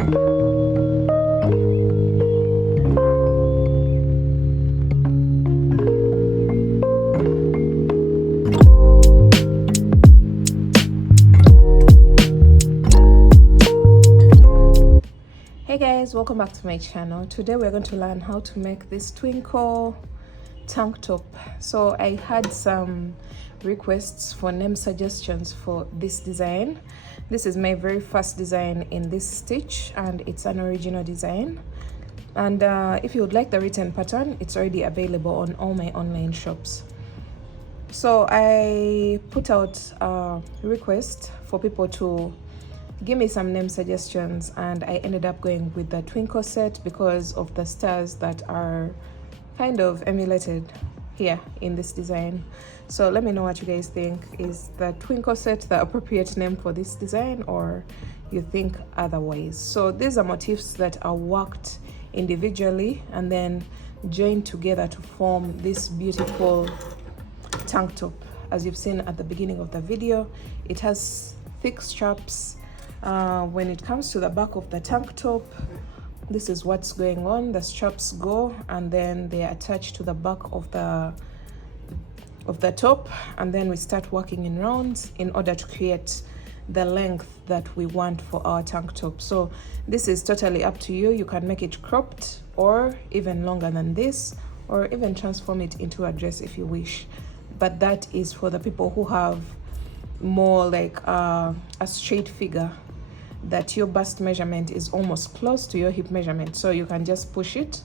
Hey guys, welcome back to my channel. Today we're going to learn how to make this twinkle tank top. So I had some requests for name suggestions for this design. This is my very first design in this stitch and it's an original design. And if you would like the written pattern, it's already available on all my online shops. So I put out a request for people to give me some name suggestions, and I ended up going with the twinkle set because of the stars that are kind of emulated here in this design. So let me know what you guys think. Is the twinkle set the appropriate name for this design, or you think otherwise? So these are motifs that are worked individually and then joined together to form this beautiful tank top. As you've seen at the beginning of the video, it has thick straps. When it comes to the back of the tank top, this is what's going on. The straps go and then they are attached to the back of the top, and then we start working in rounds in order to create the length that we want for our tank top. So this is totally up to you. You can make it cropped or even longer than this, or even transform it into a dress if you wish, but that is for the people who have more like a straight figure, that your bust measurement is almost close to your hip measurement, so you can just push it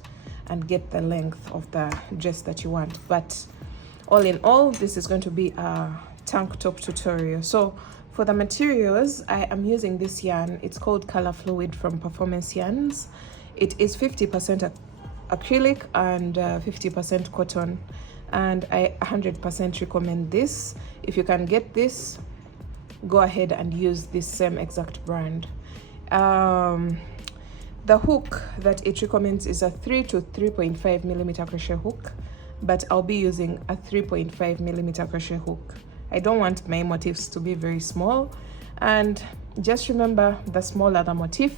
and get the length of the dress that you want. But all in all, this is going to be a tank top tutorial. So for the materials, I am using this yarn. It's called Color Fluid from Performance Yarns. It is 50% acrylic and 50% cotton, and I 100% recommend this. If you can get this, go ahead and use this same exact brand. The hook that it recommends is a 3 to 3.5 millimeter crochet hook, but I'll be using a 3.5 millimeter crochet hook. I don't want my motifs to be very small, and just remember, the smaller the motif,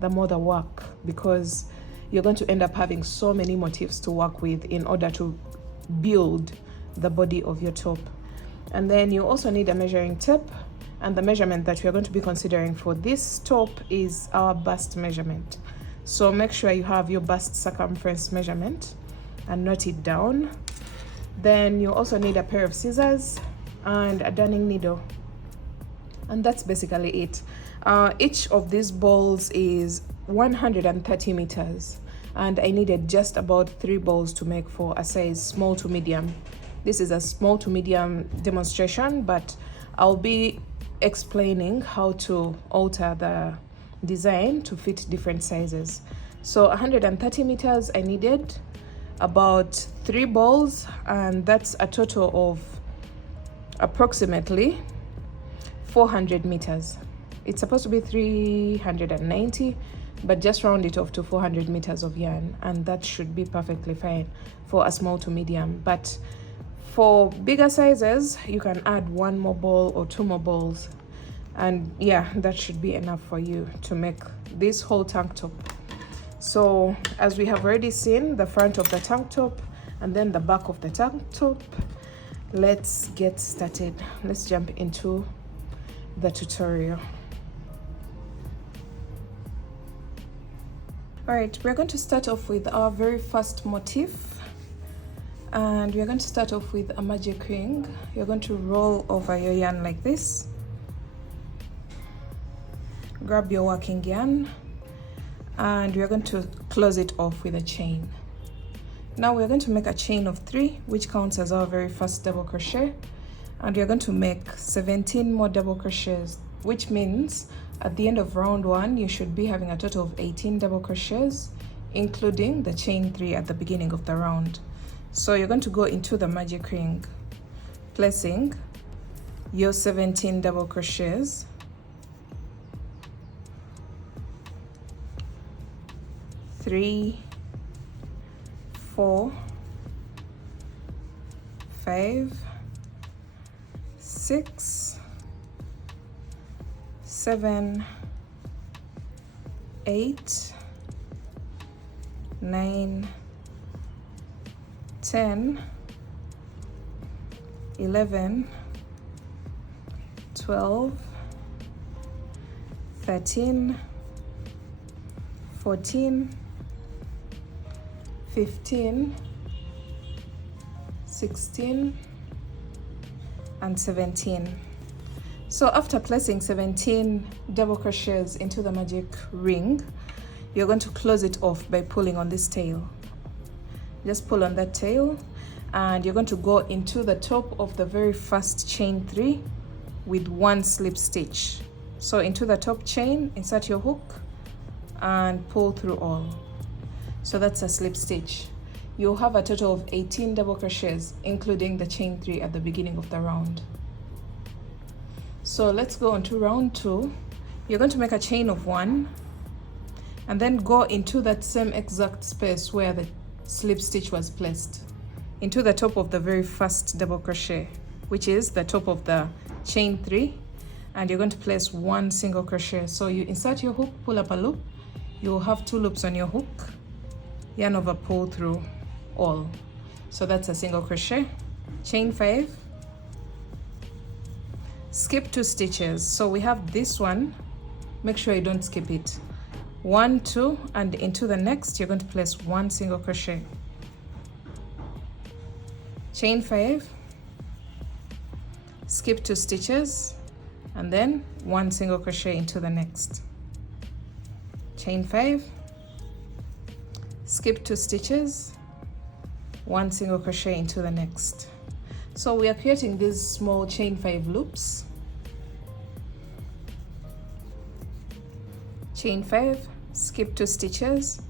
the more the work, because you're going to end up having so many motifs to work with in order to build the body of your top. And then you also need a measuring tape, and the measurement that we are going to be considering for this top is our bust measurement. So make sure you have your bust circumference measurement and note it down. Then you also need a pair of scissors and a darning needle, and that's basically it. Each of these balls is 130 meters, and I needed just about 3 balls to make for a size small to medium. This is a small to medium demonstration, but I'll be explaining how to alter the design to fit different sizes. So 130 meters, I needed about 3 balls, and that's a total of approximately 400 meters. It's supposed to be 390, but just round it off to 400 meters of yarn, and that should be perfectly fine for a small to medium. But for bigger sizes, you can add 1 more ball or 2 more balls, and yeah, that should be enough for you to make this whole tank top. So as we have already seen the front of the tank top and then the back of the tank top, let's get started. Let's jump into the tutorial. All right, we're going to start off with our very first motif, and we're going to start off with a magic ring. You're going to roll over your yarn like this, grab your working yarn, and we're going to close it off with a chain. Now we're going to make a chain of 3, which counts as our very first double crochet, and we're going to make 17 more double crochets, which means at the end of round 1 you should be having a total of 18 double crochets, including the chain 3 at the beginning of the round. So you're going to go into the magic ring, placing your 17 double crochets, three, 4, 5, 6, 7, 8, 9, 10, 11, 12, 13, 14, 15, 16, and 17. So after placing 17 double crochets into the magic ring, you're going to close it off by pulling on this tail. Just pull on that tail, and you're going to go into the top of the very first chain 3 with 1 slip stitch. So into the top chain, insert your hook and pull through all. So that's a slip stitch. You'll have a total of 18 double crochets, including the chain 3 at the beginning of the round. So let's go on to round 2. You're going to make a chain of 1 and then go into that same exact space where the slip stitch was placed, into the top of the very first double crochet, which is the top of the chain 3, and you're going to place 1 single crochet. So you insert your hook, pull up a loop, you'll have 2 loops on your hook, yarn over, pull through all. So that's a single crochet, chain 5, skip 2 stitches. So we have this one, make sure you don't skip it. 1, 2, and into the next you're going to place 1 single crochet, chain 5, skip 2 stitches, and then 1 single crochet into the next, chain 5, skip 2 stitches, 1 single crochet into the next. So we are creating these small chain 5 loops, chain 5, skip 2 stitches,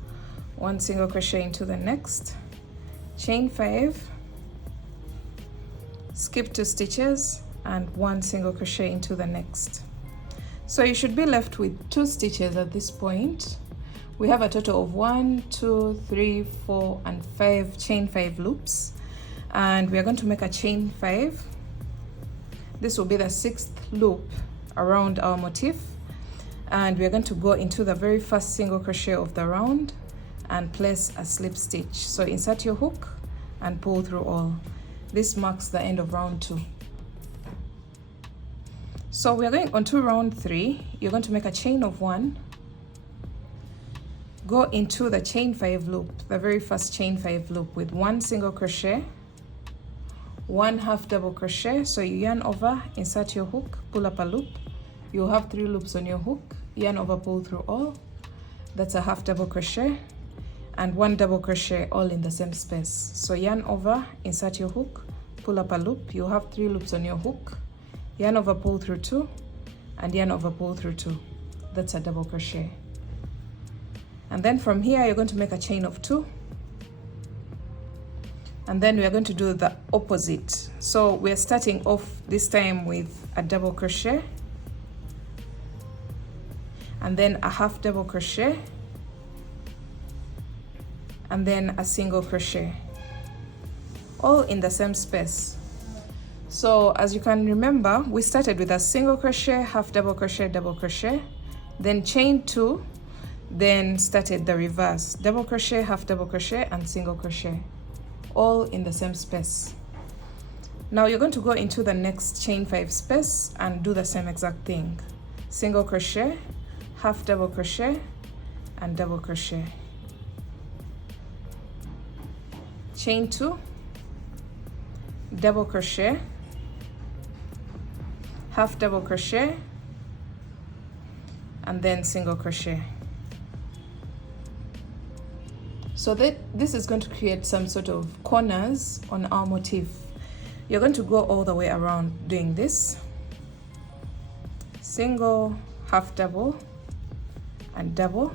1 single crochet into the next, chain 5, skip 2 stitches, and 1 single crochet into the next. So you should be left with 2 stitches at this point. We have a total of 1, 2, 3, 4, and 5 chain 5 loops, and we are going to make a chain 5. This will be the 6th loop around our motif, and we are going to go into the very first single crochet of the round and place a slip stitch. So insert your hook and pull through all. This marks the end of round 2. So we are going on to round 3. You're going to make a chain of 1, go into the chain 5 loop, the very first chain 5 loop, with 1 single crochet, 1 half double crochet. So you yarn over, insert your hook, pull up a loop, you'll have 3 loops on your hook, yarn over, pull through all. That's a half double crochet and 1 double crochet, all in the same space. So yarn over, insert your hook, pull up a loop, you'll have 3 loops on your hook, yarn over, pull through 2, and yarn over, pull through 2. That's a double crochet. And then from here you're going to make a chain of 2, and then we are going to do the opposite. So we're starting off this time with a double crochet, and then a half double crochet, and then a single crochet, all in the same space. So as you can remember, we started with a single crochet, half double crochet, double crochet, then chain 2, then started the reverse, double crochet, half double crochet, and single crochet, all in the same space. Now you're going to go into the next chain 5 space and do the same exact thing, single crochet, half double crochet, and double crochet, chain 2, double crochet, half double crochet, and then single crochet. So that this is going to create some sort of corners on our motif. You're going to go all the way around doing this, single, half double, and double,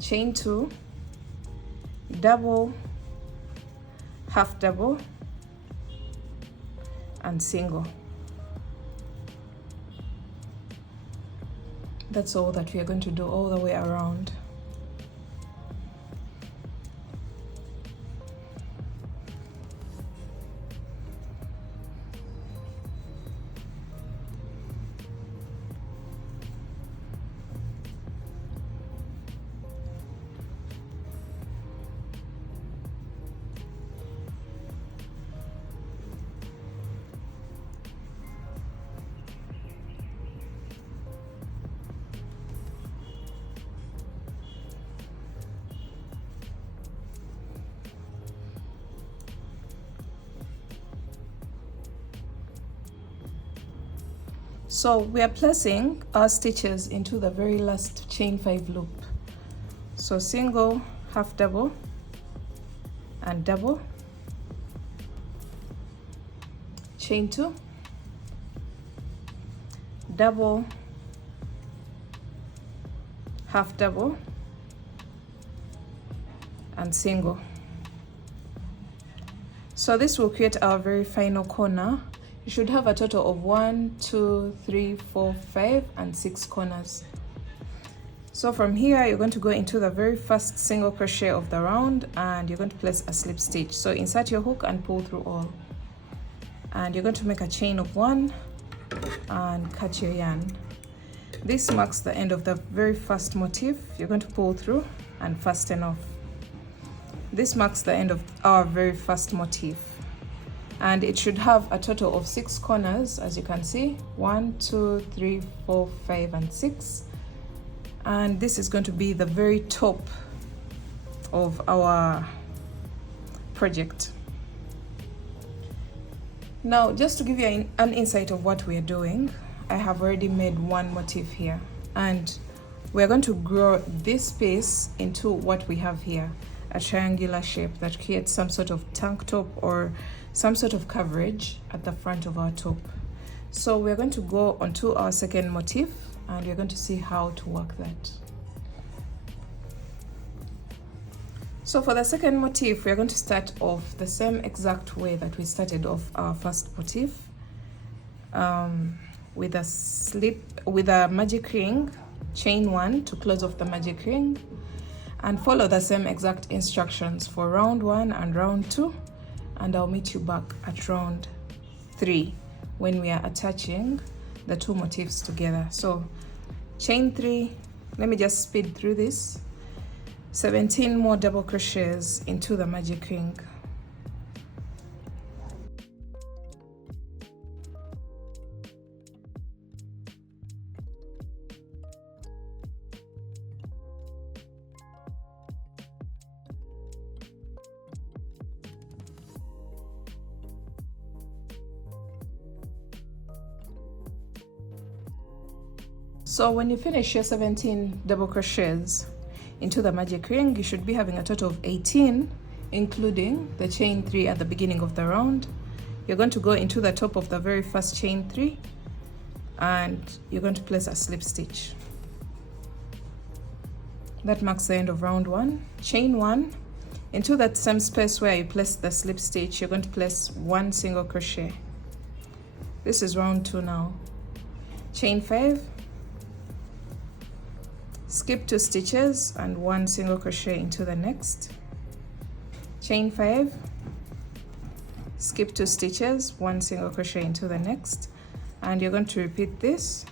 chain 2, double, half double, and single. That's all that we are going to do all the way around. So we are placing our stitches into the very last chain 5 loop. So single, half double, and double, chain 2, double, half double, and single. So this will create our very final corner. You should have a total of 1, 2, 3, 4, 5, and 6 corners. So from here, you're going to go into the very first single crochet of the round, and you're going to place a slip stitch. So insert your hook and pull through all. And you're going to make a chain of 1 and cut your yarn. This marks the end of the very first motif. You're going to pull through and fasten off. This marks the end of our very first motif. And it should have a total of 6 corners, as you can see. 1, 2, 3, 4, 5, and 6. And this is going to be the very top of our project. Now, just to give you an insight of what we're doing, I have already made one motif here, and we're going to grow this piece into what we have here, a triangular shape that creates some sort of tank top or some sort of coverage at the front of our top. So we're going to go onto our second motif, and we're going to see how to work that. So for the second motif, we're going to start off the same exact way that we started off our first motif, with a magic ring, chain 1 to close off the magic ring, and follow the same exact instructions for round 1 and round 2, and I'll meet you back at round 3 when we are attaching the 2 motifs together. So chain 3, let me just speed through this. 17 more double crochets into the magic ring. So when you finish your 17 double crochets into the magic ring, you should be having a total of 18, including the chain 3 at the beginning of the round. You're going to go into the top of the very first chain 3, and you're going to place a slip stitch. That marks the end of round 1. Chain 1, into that same space where you placed the slip stitch, you're going to place 1 single crochet. This is round 2 now. Chain 5, skip 2 stitches and 1 single crochet into the next. Chain 5, skip 2 stitches, 1 single crochet into the next, and you're going to repeat this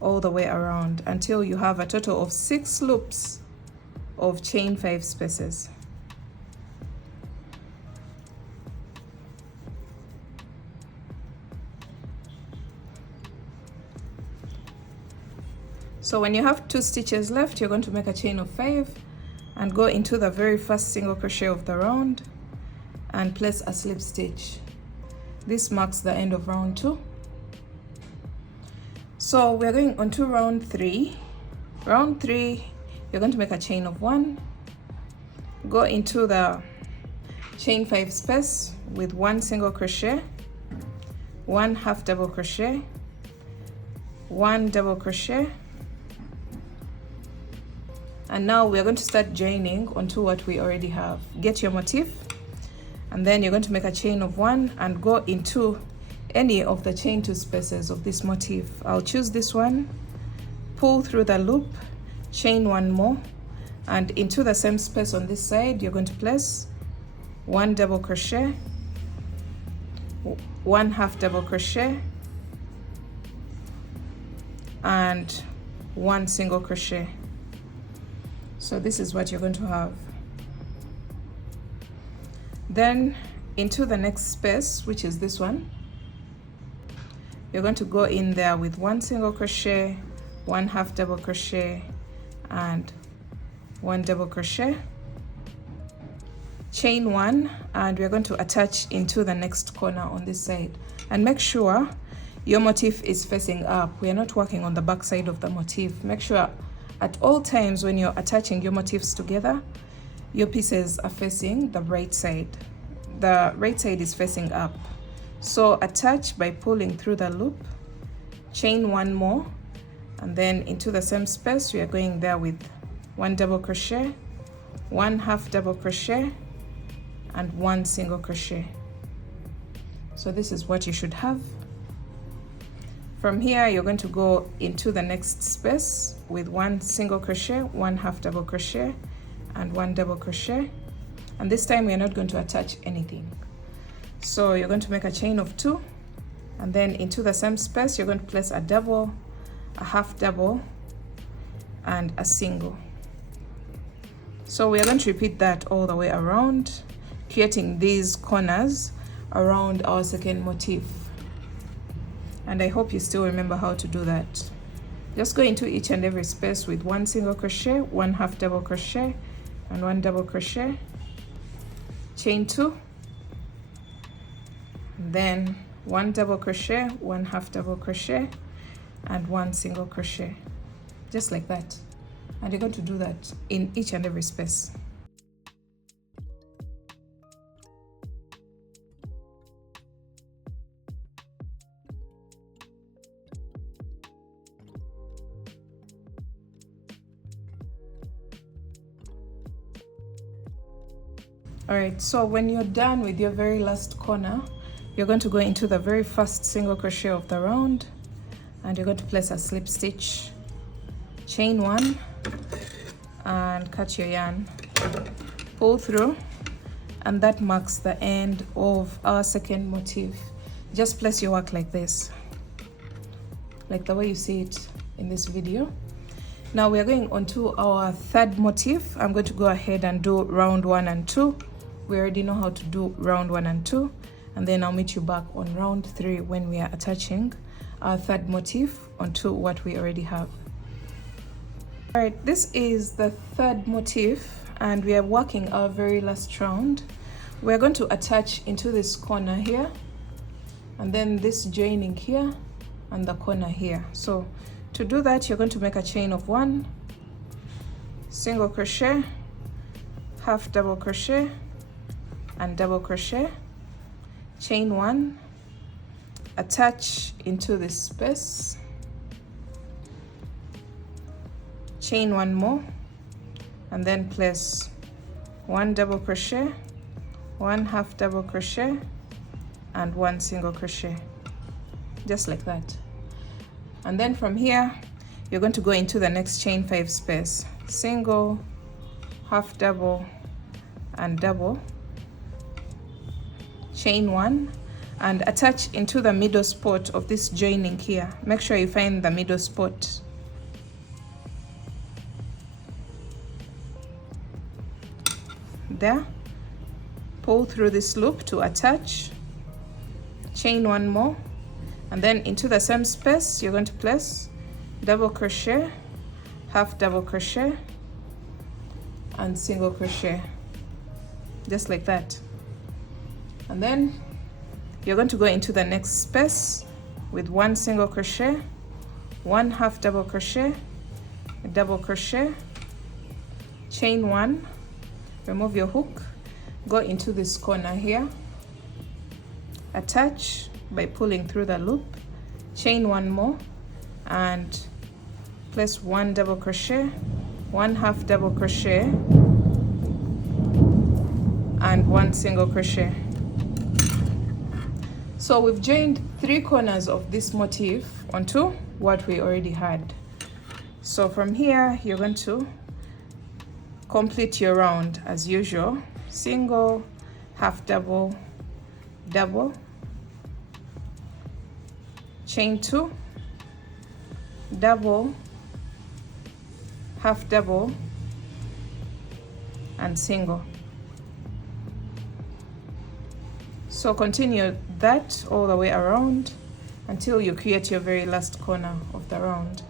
all the way around until you have a total of 6 loops of chain 5 spaces. So when you have 2 stitches left, you're going to make a chain of 5 and go into the very first single crochet of the round and place a slip stitch. This marks the end of round 2. So we're going on to round 3. Round 3, you're going to make a chain of 1, go into the chain 5 space with 1 single crochet, 1 half double crochet, 1 double crochet, and now we're going to start joining onto what we already have. Get your motif, and then you're going to make a chain of 1 and go into any of the chain 2 spaces of this motif. I'll choose this one, pull through the loop, chain 1 more, and into the same space on this side you're going to place 1 double crochet, 1 half double crochet, and 1 single crochet. So this is what you're going to have. Then into the next space, which is this one, you're going to go in there with 1 single crochet, 1 half double crochet, and 1 double crochet, chain 1, and we're going to attach into the next corner on this side. And make sure your motif is facing up. We are not working on the back side of the motif. Make sure at all times when you're attaching your motifs together, your pieces are facing the right side. The right side is facing up. So attach by pulling through the loop, chain one more, and then into the same space we are going there with 1 double crochet, 1 half double crochet, and 1 single crochet. So this is what you should have. From here you're going to go into the next space with 1 single crochet, 1 half double crochet, and 1 double crochet, and this time we're not going to attach anything. So you're going to make a chain of 2, and then into the same space you're going to place a double, a half double, and a single. So we are going to repeat that all the way around, creating these corners around our second motif. And I hope you still remember how to do that. Just go into each and every space with 1 single crochet, 1 half double crochet, and 1 double crochet, chain 2, and then 1 double crochet, 1 half double crochet, and 1 single crochet, just like that. And you're going to do that in each and every space. Alright, so when you're done with your very last corner, you're going to go into the very first single crochet of the round, and you're going to place a slip stitch, chain 1, and cut your yarn, pull through, and that marks the end of our second motif. Just place your work like this, like the way you see it in this video. Now we are going on to our third motif. I'm going to go ahead and do round 1 and 2. We already know how to do round 1 and 2, and then I'll meet you back on round 3 when we are attaching our third motif onto what we already have. All right, this is the third motif, and we are working our very last round. We're going to attach into this corner here, and then this joining here, and the corner here. So to do that, you're going to make a chain of 1, single crochet, half double crochet, and double crochet, chain 1, attach into this space, chain 1 more, and then place 1 double crochet, 1 half double crochet, and 1 single crochet, just like that. And then from here you're going to go into the next chain 5 space, single, half double, and double, chain 1, and attach into the middle spot of this joining here. Make sure you find the middle spot. There, pull through this loop to attach, chain 1 more, and then into the same space you're going to place double crochet, half double crochet, and single crochet, just like that. And then you're going to go into the next space with 1 single crochet, 1 half double crochet, a double crochet, chain 1, remove your hook, go into this corner here, attach by pulling through the loop, chain 1 more, and place 1 double crochet, 1 half double crochet, and 1 single crochet. So we've joined 3 corners of this motif onto what we already had. So from here you're going to complete your round as usual, single, half double, double, chain 2, double, half double, and single. So continue that all the way around until you create your very last corner of the round.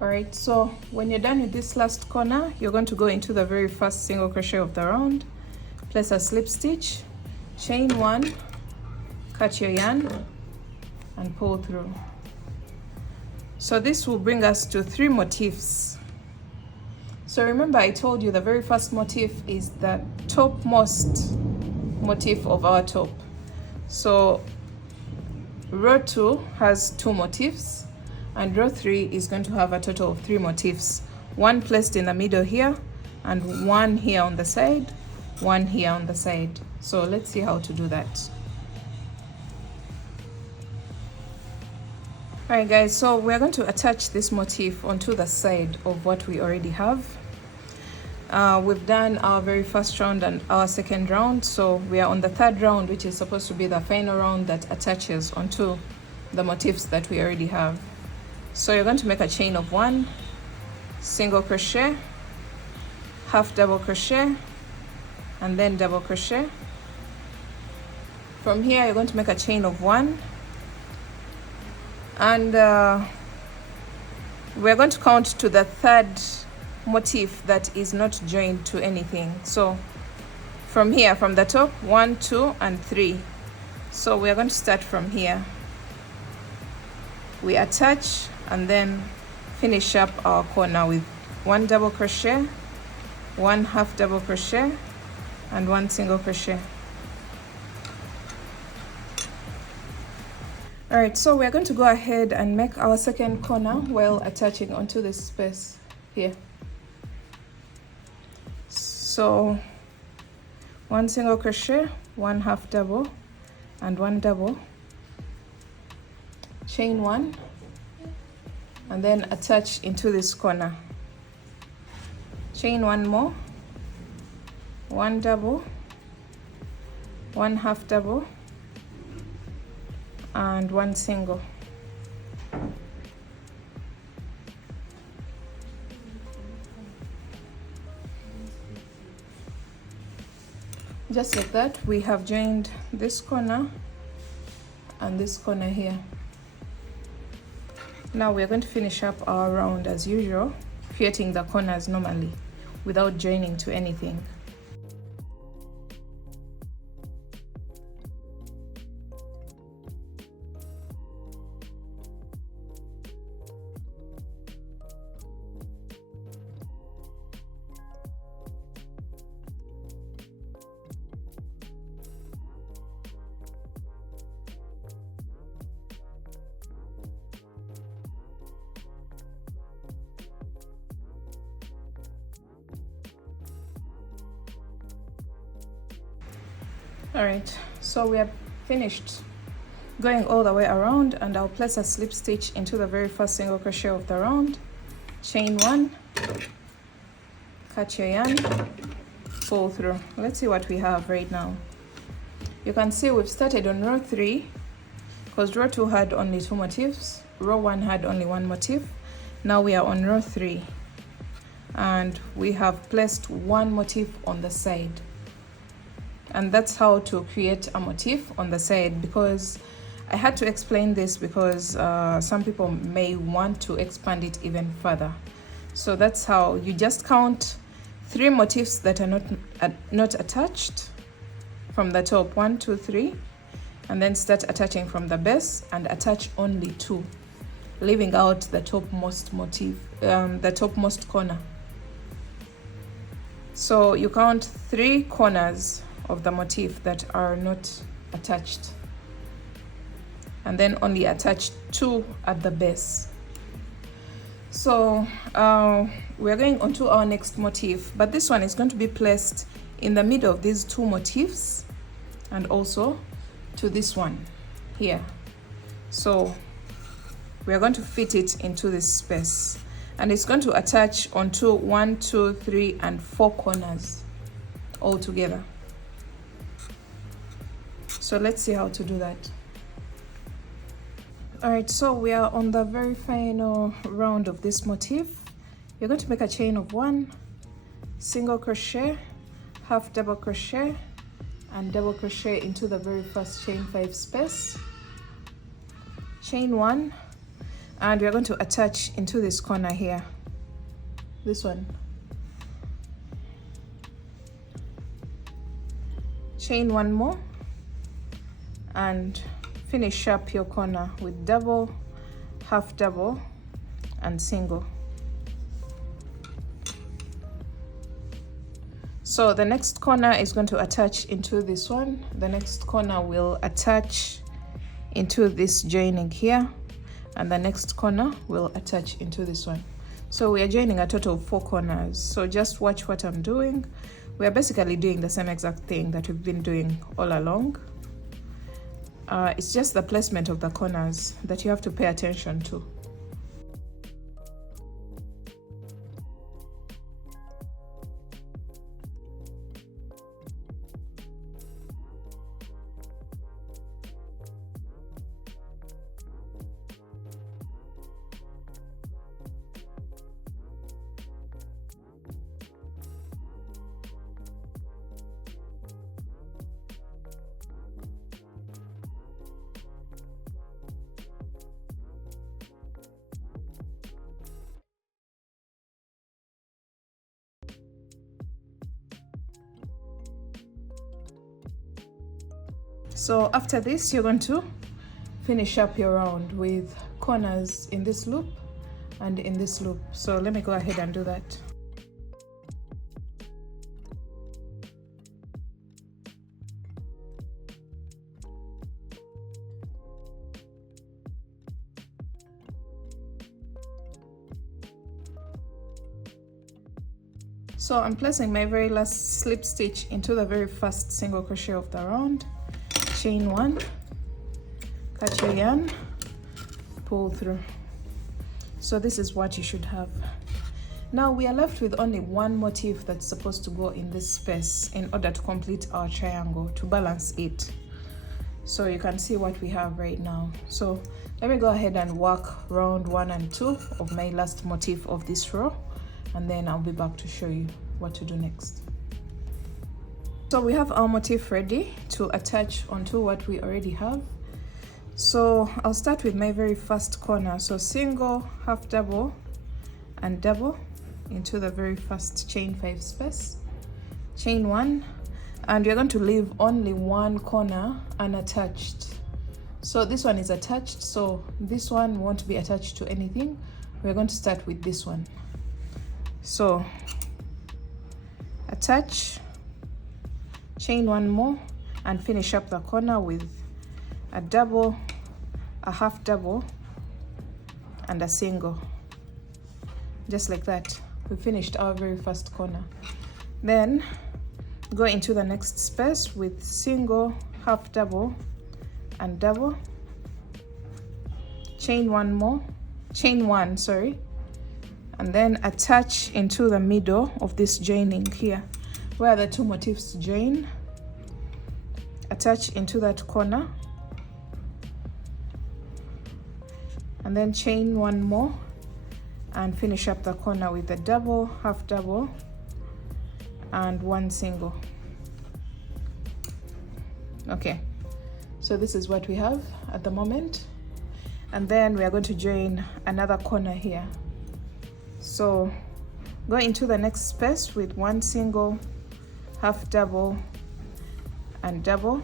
All right, so when you're done with this last corner, you're going to go into the very first single crochet of the round, place a slip stitch, chain 1, cut your yarn and pull through. So this will bring us to 3 motifs. So remember, I told you the very first motif is the topmost motif of our top. So row 2 has 2 motifs, and row 3 is going to have a total of 3 motifs. 1 placed in the middle here, and 1 here on the side, 1 here on the side. So let's see how to do that. Alright guys, so we're going to attach this motif onto the side of what we already have. We've done our very first round and our second round, so we are on the third round, which is supposed to be the final round that attaches onto the motifs that we already have. So you're going to make a chain of 1, single crochet, half double crochet, and then double crochet. From here you're going to make a chain of 1, and we're going to count to the third motif that is not joined to anything. So from here, from the top, 1, 2, and 3. So we are going to start from here. We attach and then finish up our corner with 1 double crochet, 1 half double crochet, and 1 single crochet. Alright, so we're going to go ahead and make our second corner while attaching onto this space here. So 1 single crochet, 1 half double, and 1 double, chain 1, and then attach into this corner. Chain 1 more, 1 double, 1 half double, and 1 single. Just like that, we have joined this corner and this corner here. Now we're going to finish up our round as usual, creating the corners normally without joining to anything. Alright, so we have finished going all the way around, and I'll place a slip stitch into the very first single crochet of the round, chain 1, cut your yarn, pull through. Let's see what we have right now. You can see we've started on row 3 because row 2 had only 2 motifs, row 1 had only 1 motif. Now we are on row 3 and we have placed 1 motif on the side. And that's how to create a motif on the side, because I had to explain this because some people may want to expand it even further. So that's how you just count 3 motifs that are not attached from the top, 1, 2, 3, and then start attaching from the base and attach only 2, leaving out the topmost motif, the topmost corner. So you count 3 corners of the motif that are not attached, and then only attach 2 at the base. So we're going on to our next motif, but this one is going to be placed in the middle of these 2 motifs and also to this one here. So we're going to fit it into this space, and it's going to attach onto 1, 2, 3, and 4 corners all together. So let's see how to do that. Alright, so we are on the very final round of this motif. You're going to make a chain of 1, single crochet, half double crochet, and double crochet into the very first chain 5 space. Chain 1, and we're going to attach into this corner here, this one. Chain one more and finish up your corner with double, half double, and single. So the next corner is going to attach into this one. The next corner will attach into this joining here, and the next corner will attach into this one. So we are joining a total of 4 corners. So just watch what I'm doing. We are basically doing the same exact thing that we've been doing all along. It's just the placement of the corners that you have to pay attention to. So after this, you're going to finish up your round with corners in this loop and in this loop. So let me go ahead and do that. So I'm placing my very last slip stitch into the very first single crochet of the round. Chain one, cut your yarn, pull through. So this is what you should have. Now we are left with only one motif that's supposed to go in this space in order to complete our triangle, to balance it. So you can see what we have right now. So let me go ahead and work round 1 and 2 of my last motif of this row, and then I'll be back to show you what to do next. So we have our motif ready to attach onto what we already have. So I'll start with my very first corner. So single, half double, and double into the very first chain 5 space. Chain 1, and we're going to leave only one corner unattached. So this one is attached, so this one won't be attached to anything. We're going to start with this one. So attach, chain one more, and finish up the corner with a double, a half double, and a single. Just like that, we finished our very first corner. Then go into the next space with single, half double, and double. Chain one more, chain one, sorry, and then attach into the middle of this joining here where the 2 motifs join. Attach into that corner, and then chain one more and finish up the corner with a double, half double, and 1 single. Okay, so this is what we have at the moment, and then we are going to join another corner here. So go into the next space with 1 single, half double, and double.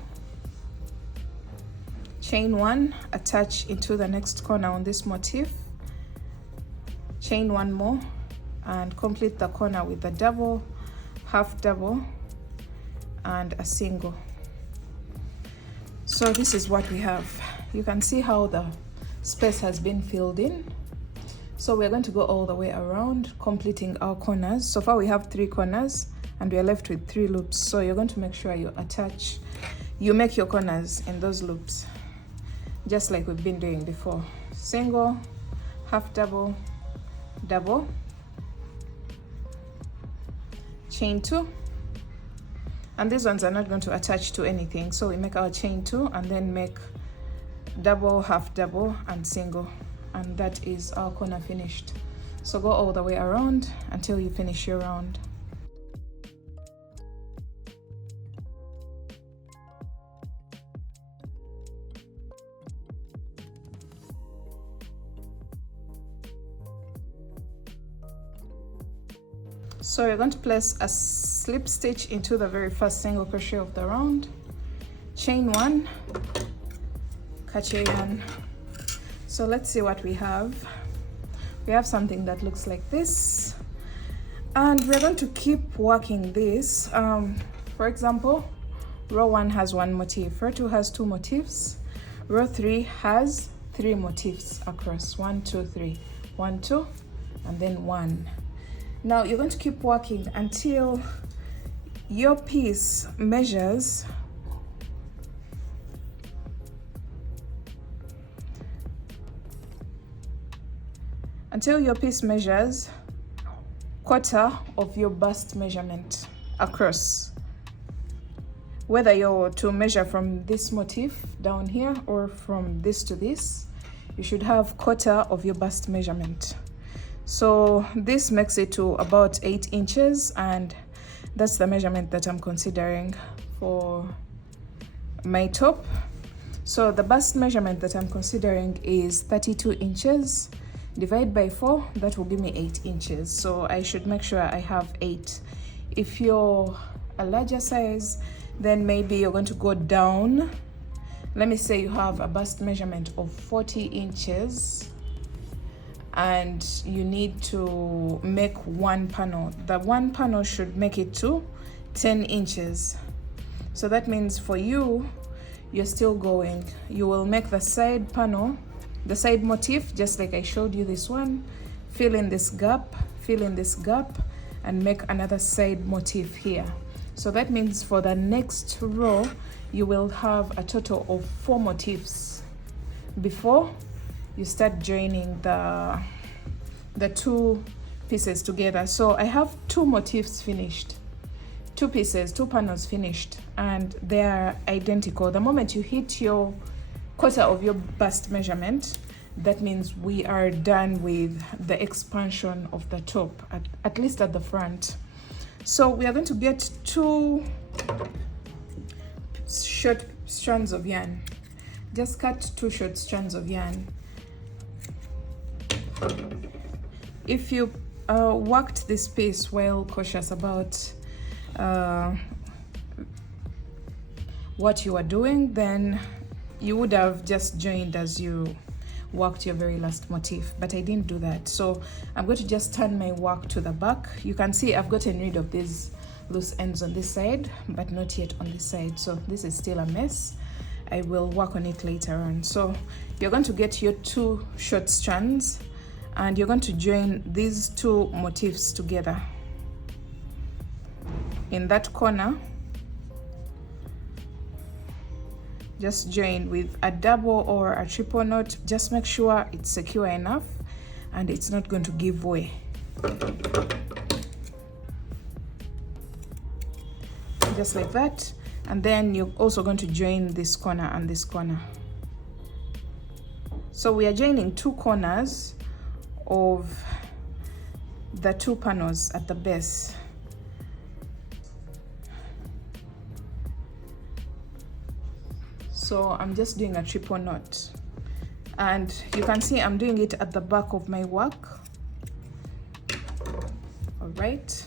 Chain 1, attach into the next corner on this motif. Chain 1 more and complete the corner with a double, half double, and a single. So this is what we have. You can see how the space has been filled in. So we're going to go all the way around, completing our corners. So far we have 3 corners and we are left with 3 loops. So you're going to make sure you make your corners in those loops, just like we've been doing before. Single, half double, double, chain 2, and these ones are not going to attach to anything. So we make our chain 2 and then make double, half double, and single, and that is our corner finished. So go all the way around until you finish your round. So you're going to place a slip stitch into the very first single crochet of the round, chain 1, cut your yarn. So let's see what we have. We have something that looks like this, and we're going to keep working this. For example, row 1 has 1 motif, row 2 has 2 motifs, row 3 has 3 motifs across. 1 2 3, 1 2, and then 1. Now you're going to keep working until your piece measures quarter of your bust measurement across. Whether you're to measure from this motif down here or from this to this, you should have quarter of your bust measurement. So this makes it to about 8 inches, and that's the measurement that I'm considering for my top. So the bust measurement that I'm considering is 32 inches. Divide by 4, that will give me 8 inches. So I should make sure I have 8. If you're a larger size, then maybe you're going to go down. Let me say you have a bust measurement of 40 inches and you need to make 1 panel. The 1 panel should make it to 10 inches. So that means for you, you're still going. You will make the side panel, the side motif, just like I showed you this one. Fill in this gap, fill in this gap, and make another side motif here. So that means for the next row, you will have a total of 4 motifs before you start joining the 2 pieces together. So I have 2 motifs finished, 2 pieces, 2 panels finished, and they are identical. The moment you hit your quarter of your bust measurement, that means we are done with the expansion of the top, at least at the front. So we are going to get 2 short strands of yarn. Just cut 2 short strands of yarn. If you worked this piece while cautious about what you are doing, then you would have just joined as you worked your very last motif, but I didn't do that. So I'm going to just turn my work to the back. You can see I've gotten rid of these loose ends on this side, but not yet on this side. So this is still a mess. I will work on it later on. So you're going to get your 2 short strands and you're going to join these 2 motifs together in that corner. Just join with a double or a triple knot. Just make sure it's secure enough and it's not going to give way. Just like that. And then you're also going to join this corner and this corner. So we are joining 2 corners of the 2 panels at the base. So I'm just doing a triple knot, and you can see I'm doing it at the back of my work. All right,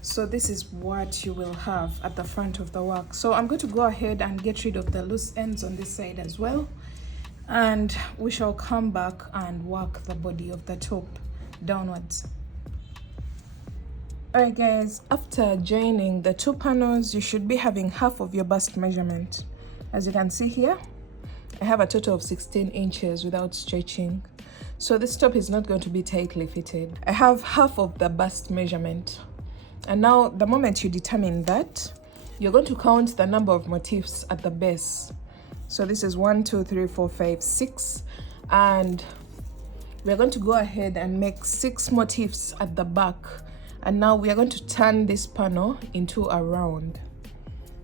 so this is what you will have at the front of the work. So I'm going to go ahead and get rid of the loose ends on this side as well, and we shall come back and work the body of the top downwards. All right guys, after joining the 2 panels, you should be having half of your bust measurement. As you can see here, I have a total of 16 inches without stretching. So this top is not going to be tightly fitted. I have half of the bust measurement. And now the moment you determine that, you're going to count the number of motifs at the base. So this is 1, 2, 3, 4, 5, 6. And we're going to go ahead and make 6 motifs at the back. And now we are going to turn this panel into a round.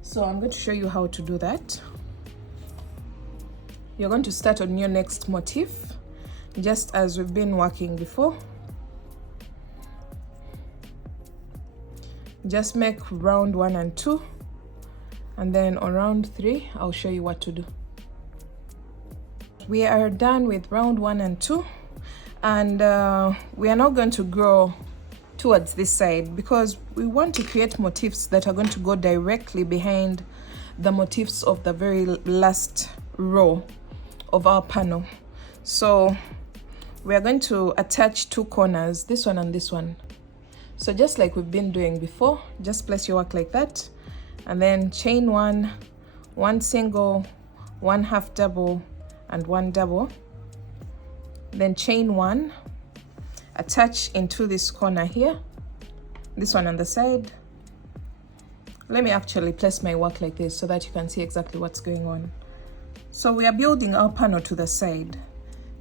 So I'm going to show you how to do that. You're going to start on your next motif, just as we've been working before. Just make round 1 and 2, and then on round 3, I'll show you what to do. We are done with round 1 and 2, and we are now going to grow towards this side, because we want to create motifs that are going to go directly behind the motifs of the very last row of our panel. So we are going to attach 2 corners, this one and this one. So just like we've been doing before, just place your work like that, and then chain 1, 1 single, 1 half double, and 1 double. Then chain 1, attach into this corner here, this one on the side. Let me actually place my work like this so that you can see exactly what's going on. So we are building our panel to the side.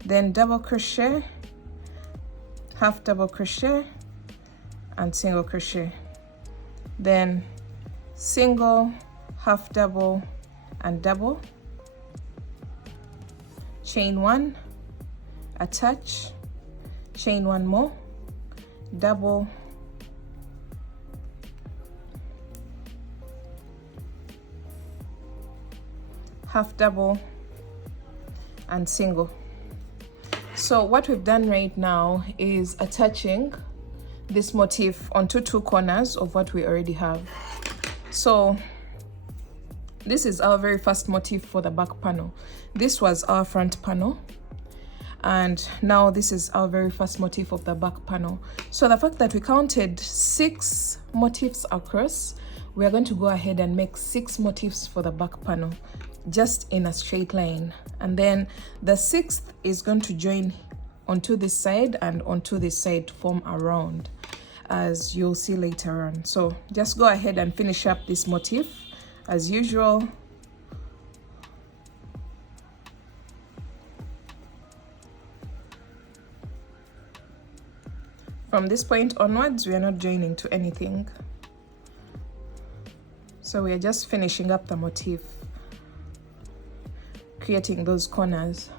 Then double crochet, half double crochet, and single crochet. Then single, half double, and double. Chain 1, attach, chain 1 more, double, half double, and single. So what we've done right now is attaching this motif onto 2 corners of what we already have. So this is our very first motif for the back panel. This was our front panel, and now this is our very first motif of the back panel. So the fact that we counted 6 motifs across, we are going to go ahead and make 6 motifs for the back panel, just in a straight line, and then the 6th is going to join onto this side and onto this side to form a round, as you'll see later on. So just go ahead and finish up this motif as usual. From this point onwards, we are not joining to anything, so we are just finishing up the motif, creating those corners.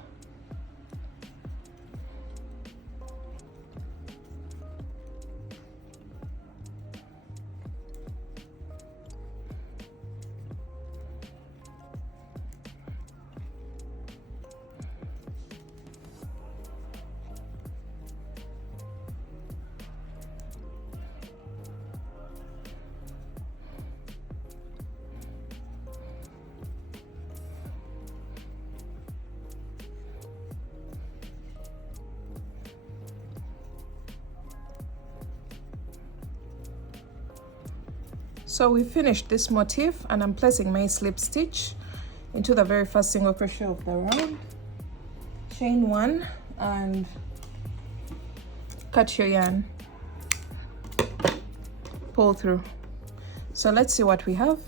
So we finished this motif, and I'm placing my slip stitch into the very first single crochet of the round, chain 1, and cut your yarn, pull through. So let's see what we have.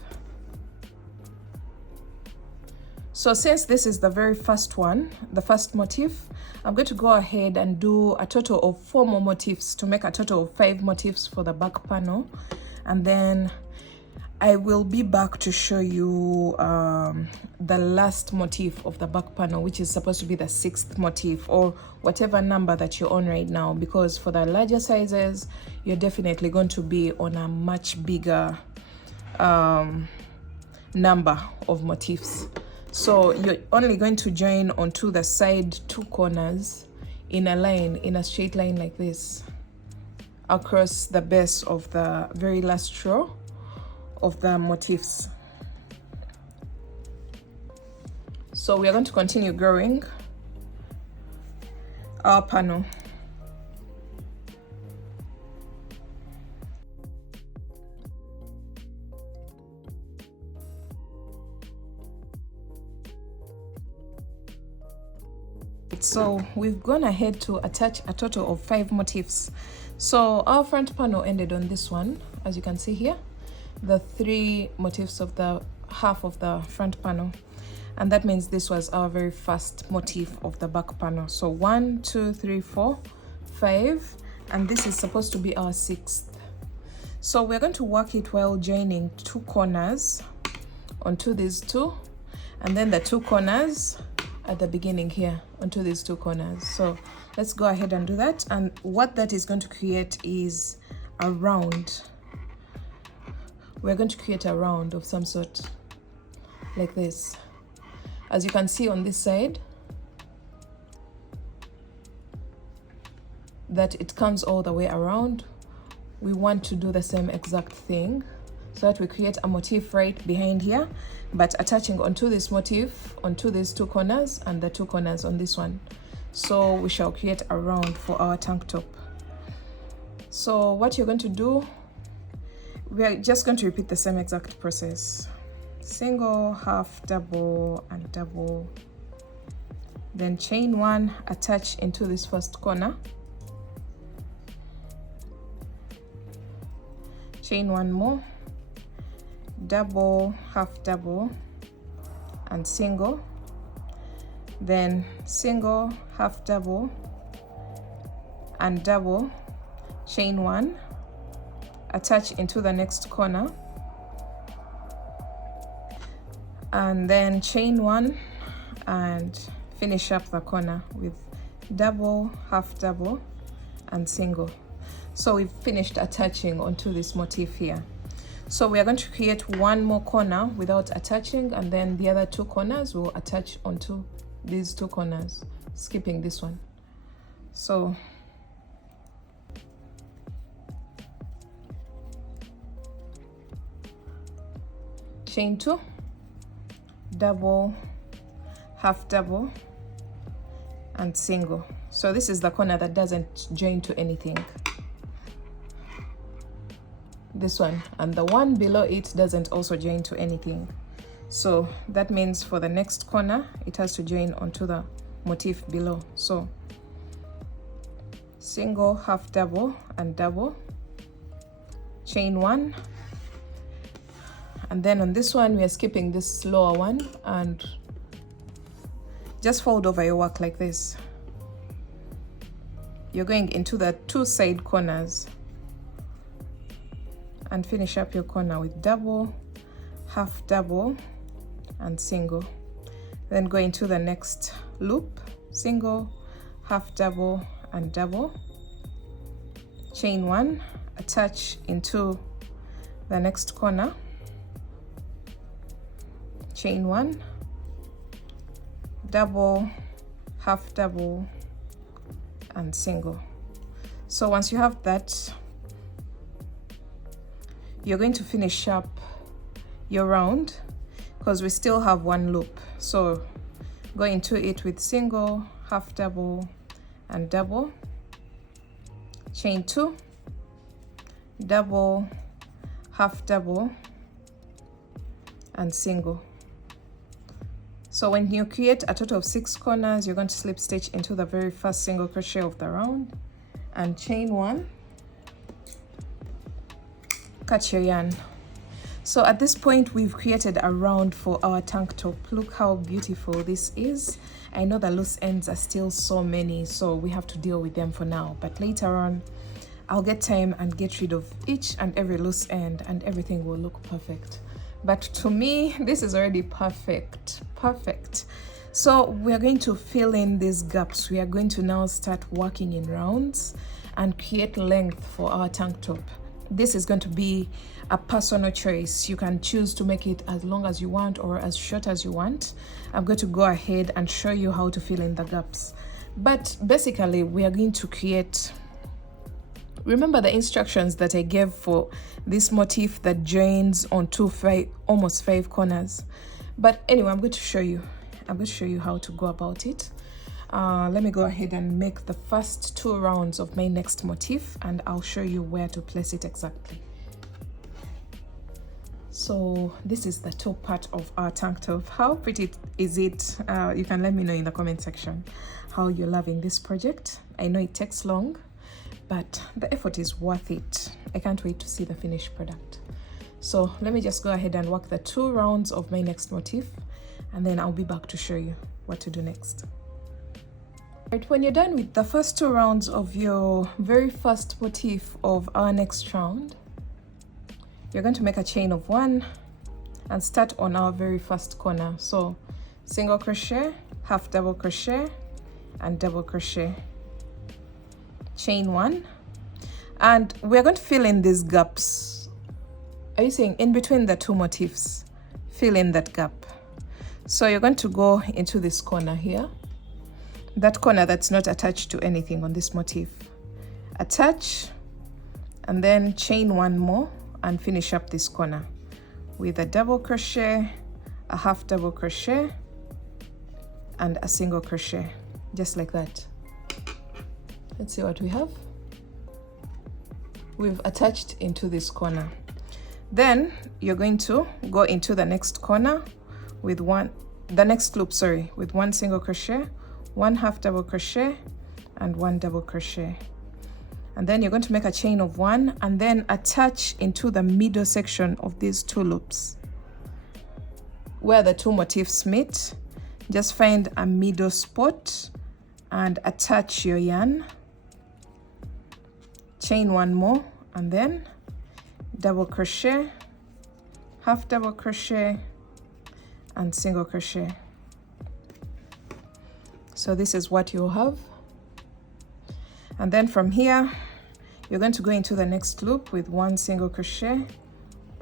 So since this is the very first one, the first motif, I'm going to go ahead and do a total of 4 more motifs to make a total of 5 motifs for the back panel, and then I will be back to show you the last motif of the back panel, which is supposed to be the 6th motif, or whatever number that you're on right now, because for the larger sizes, you're definitely going to be on a much bigger number of motifs. So you're only going to join onto the side 2 corners in a line, in a straight line like this, across the base of the very last row of the motifs. So we are going to continue growing our panel. So we've gone ahead to attach a total of 5 motifs. So our front panel ended on this one, as you can see here, the 3 motifs of the half of the front panel, and that means this was our very first motif of the back panel. So 1, 2, 3, 4, 5, and this is supposed to be our 6th. So we're going to work it while joining 2 corners onto these 2, and then the 2 corners at the beginning here onto these 2 corners. So let's go ahead and do that, and what that is going to create is a round. We're going to create a round of some sort like this. As you can see on this side, that it comes all the way around, we want to do the same exact thing, so that we create a motif right behind here, but attaching onto this motif onto these two corners and the two corners on this one. So we shall create a round for our tank top. So what you're going to do, we are just going to repeat the same exact process: single, half, double, and double, then chain one, attach into this first corner, chain one more, double, half double, and single, then single, half double, and double, chain one, attach into the next corner, and then chain one and finish up the corner with double, half double, and single. So we've finished attaching onto this motif here. So we are going to create one more corner without attaching, and then the other two corners will attach onto these two corners, skipping this one. So chain two, double, half double, and single. So this is the corner that doesn't join to anything, this one, and the one below it doesn't also join to anything. So that means for the next corner it has to join onto the motif below. So single, half double, and double, chain one, and then on this one we are skipping this lower one, and just fold over your work like this. You're going into the two side corners and finish up your corner with double, half double, and single. Then go into the next loop, single, half double, and double, chain one, attach into the next corner, chain one, double, half double, and single. So once you have that, you're going to finish up your round because we still have one loop. So go into it with single, half double, and double, chain two, double, half double, and single. So when you create a total of 6 corners, you're going to slip stitch into the very first single crochet of the round and chain one, cut your yarn. So at this point we've created a round for our tank top. Look how beautiful this is. I know the loose ends are still so many, so we have to deal with them for now, but later on I'll get time and get rid of each and every loose end and everything will look perfect. But to me this is already perfect. So we are going to fill in these gaps. We are going to now start working in rounds and create length for our tank top. This is going to be a personal choice. You can choose to make it as long as you want or as short as you want. I'm going to go ahead and show you how to fill in the gaps. But basically we are going to create, remember the instructions that I gave for this motif that joins on almost 5 corners. But anyway, I'm going to show you how to go about it. Let me go ahead and make the first 2 rounds of my next motif and I'll show you where to place it exactly. So this is the top part of our tank top. How pretty is it? You can let me know in the comment section how you're loving this project. I know it takes long, but the effort is worth it. I can't wait to see the finished product. So let me just go ahead and work the 2 rounds of my next motif and then I'll be back to show you what to do next. Right, when you're done with the first 2 rounds of your very first motif of our next round, you're going to make a chain of 1 and start on our very first corner. So single crochet, half double crochet, and double crochet, chain 1, and we're going to fill in these gaps. Are you seeing in between the 2 motifs? Fill in that gap. So you're going to go into this corner here, that corner that's not attached to anything on this motif. Attach and then chain one more and finish up this corner with a double crochet, a half double crochet, and a single crochet, just like that. Let's see what we have. We've attached into this corner. Then you're going to go into the next corner with the next loop, sorry, with one single crochet, one half double crochet, and one double crochet. And then you're going to make a chain of one and then attach into the middle section of these two loops. Where the two motifs meet, just find a middle spot and attach your yarn. Chain one more and then double crochet, half double crochet, and single crochet. So this is what you'll have. And then from here, you're going to go into the next loop with one single crochet,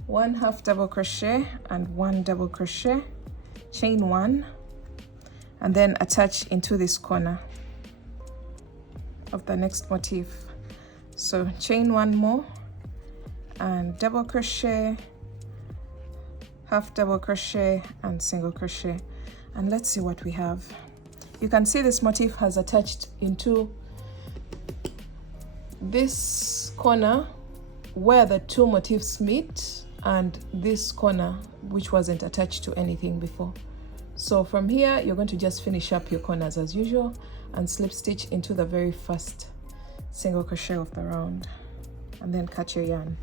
one half double crochet, and one double crochet, chain one, and then attach into this corner of the next motif. So chain one more and double crochet, half double crochet, and single crochet. And let's see what we have. You can see this motif has attached into this corner where the two motifs meet, and this corner which wasn't attached to anything before. So from here, you're going to just finish up your corners as usual and slip stitch into the very first single crochet of the round, and then cut your yarn.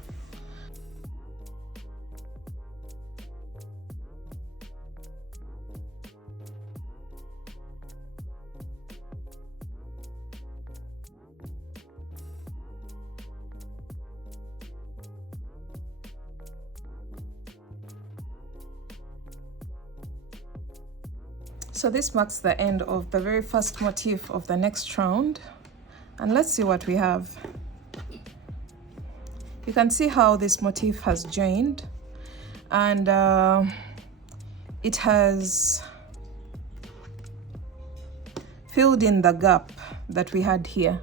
So this marks the end of the very first motif of the next round. And let's see what we have. You can see how this motif has joined, and it has filled in the gap that we had here.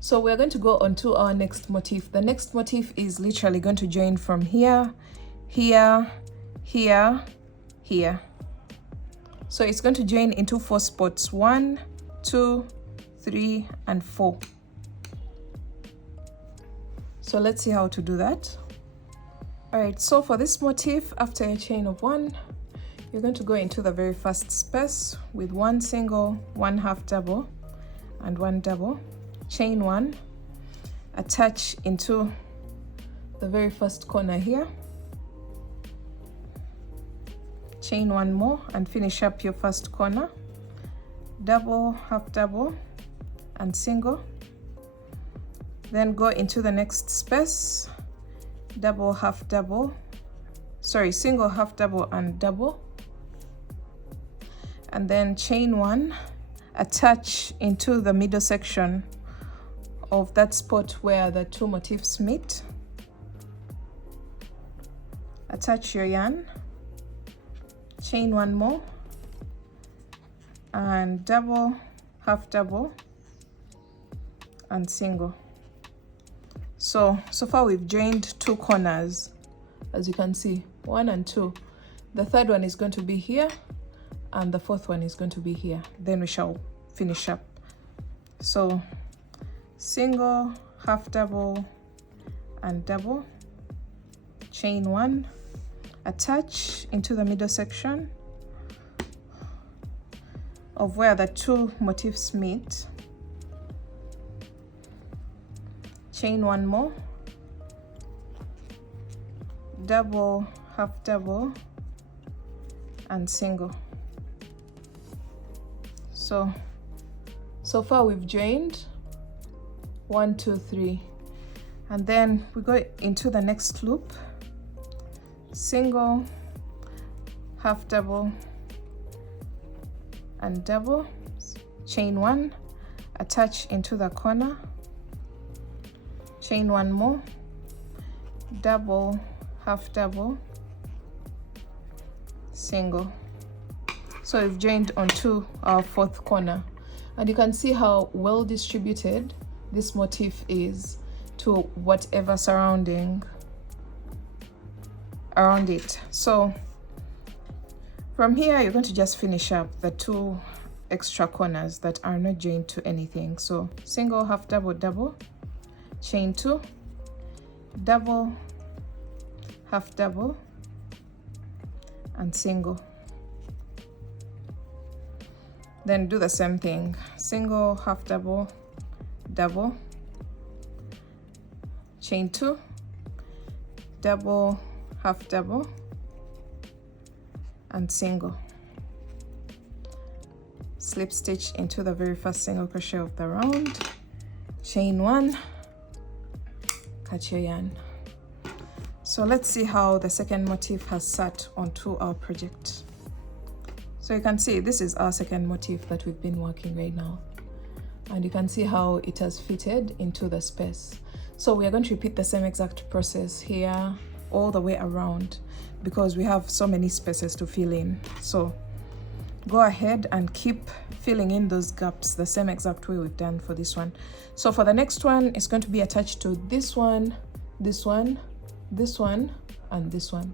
So we're going to go on to our next motif. The next motif is literally going to join from here, here, here, here. So it's going to join into 4 spots, 1, 2, 3, and 4. So let's see how to do that. All right, so for this motif, after a chain of 1, you're going to go into the very first space with 1 single, 1 half double, and 1 double, chain 1, attach into the very first corner here, chain 1 more, and finish up your first corner, double, half double, and single. Then go into the next space, double, half double, sorry, single, half double, and double, and then chain 1, attach into the middle section of that spot where the two motifs meet, attach your yarn, chain 1 more, and double, half double, and single. So far we've joined 2 corners, as you can see, 1 and 2. The third one is going to be here, and the fourth one is going to be here. Then we shall finish up. So single, half double, and double, chain 1, attach into the middle section of where the two motifs meet, chain 1 more, double, half double, and single. So far we've joined 1, 2, 3, and then we go into the next loop, single, half double, and double, chain 1, attach into the corner, chain 1 more, double, half double, single. So we've joined onto our fourth corner, and you can see how well distributed this motif is to whatever surrounding around it. So from here, you're going to just finish up the 2 extra corners that are not joined to anything. So single, half double, double, chain 2, double, half double, and single. Then do the same thing, single, half double, double, chain 2, double, half double, and single. Slip stitch into the very first single crochet of the round, chain 1, cut your yarn. So let's see how the second motif has sat onto our project. So you can see this is our second motif that we've been working right now, and you can see how it has fitted into the space. So we are going to repeat the same exact process here all the way around because we have so many spaces to fill in. So go ahead and keep filling in those gaps the same exact way we've done for this one. So for the next one, it's going to be attached to this one, this one, this one, and this one,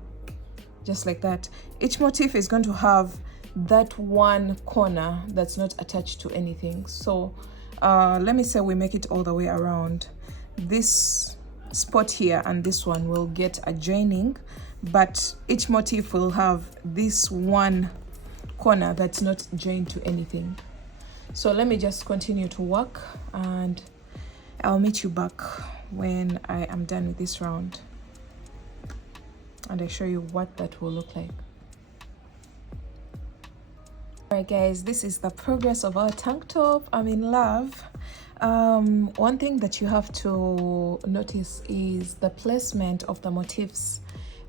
just like that. Each motif is going to have that one corner that's not attached to anything. So let me say we make it all the way around. This spot here and this one will get a joining, but each motif will have this one corner that's not joined to anything. So let me just continue to work and I'll meet you back when I am done with this round and I show you what that will look like. Alright guys, this is the progress of our tank top. I'm in love. One thing that you have to notice is the placement of the motifs.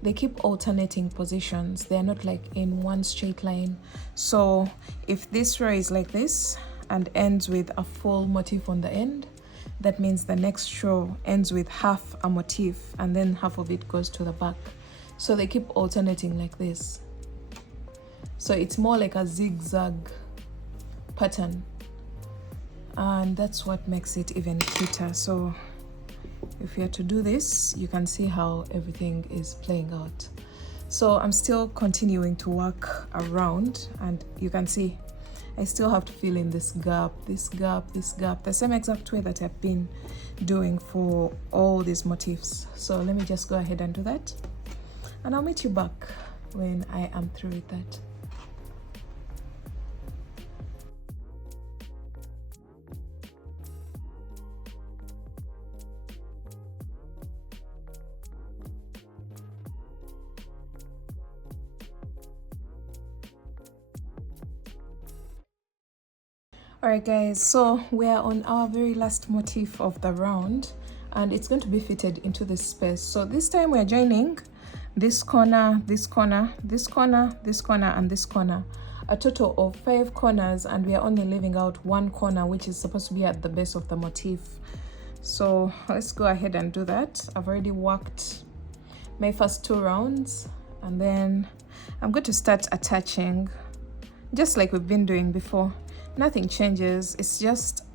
They keep alternating positions. They're not like in one straight line. So if this row is like this and ends with a full motif on the end, that means the next row ends with half a motif and then half of it goes to the back. So they keep alternating like this. So it's more like a zigzag pattern, and that's what makes it even cuter. So if you are to do this, you can see how everything is playing out. So I'm still continuing to work around, and you can see I still have to fill in this gap, this gap, this gap, the same exact way that I've been doing for all these motifs. So let me just go ahead and do that, and I'll meet you back when I am through with that. Alright guys, so we are on our very last motif of the round and it's going to be fitted into this space. So this time we're joining this corner, this corner, this corner, this corner, and this corner. A total of 5 corners, and we are only leaving out 1 corner which is supposed to be at the base of the motif. So let's go ahead and do that. I've already worked my first 2 rounds and then I'm going to start attaching just like we've been doing before. Nothing changes, it's just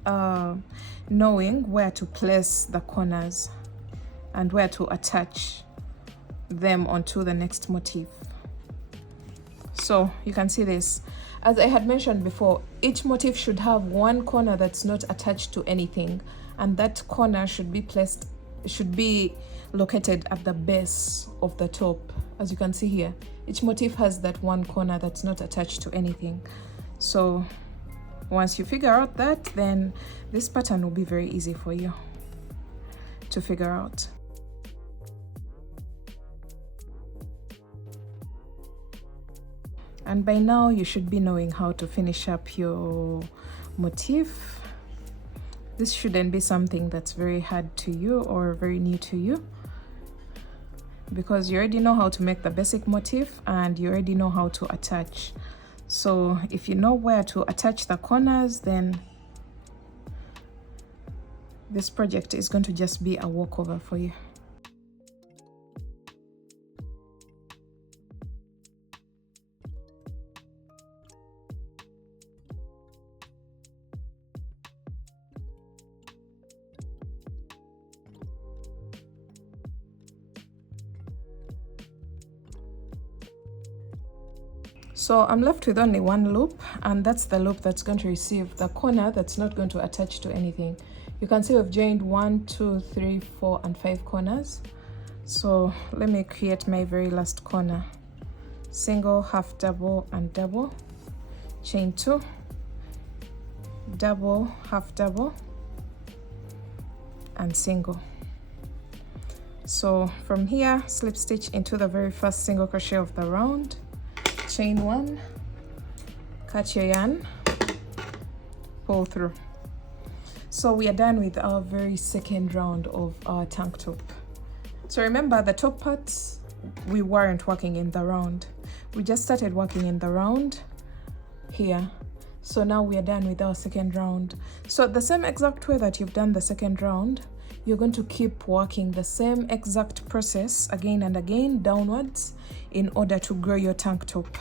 knowing where to place the corners and where to attach them onto the next motif. So you can see this. As I had mentioned before, each motif should have 1 corner that's not attached to anything, and that corner should be located at the base of the top. As you can see here, each motif has that 1 corner that's not attached to anything. So once you figure out that, then this pattern will be very easy for you to figure out. And by now you should be knowing how to finish up your motif. This shouldn't be something that's very hard to you or very new to you, because you already know how to make the basic motif and you already know how to attach. So if you know where to attach the corners, then this project is going to just be a walkover for you. So I'm left with only one loop, and that's the loop that's going to receive the corner that's not going to attach to anything. You can see we've joined 1, 2, 3, 4, and 5 corners. So let me create my very last corner. Single, half double, and double, chain 2, double, half double, and single. So from here, slip stitch into the very first single crochet of the round, chain 1, cut your yarn, pull through. So we are done with our very second round of our tank top. So remember, the top parts, we weren't working in the round. We just started working in the round here. So now we are done with our second round. So the same exact way that you've done the second round, you're going to keep working the same exact process again and again downwards in order to grow your tank top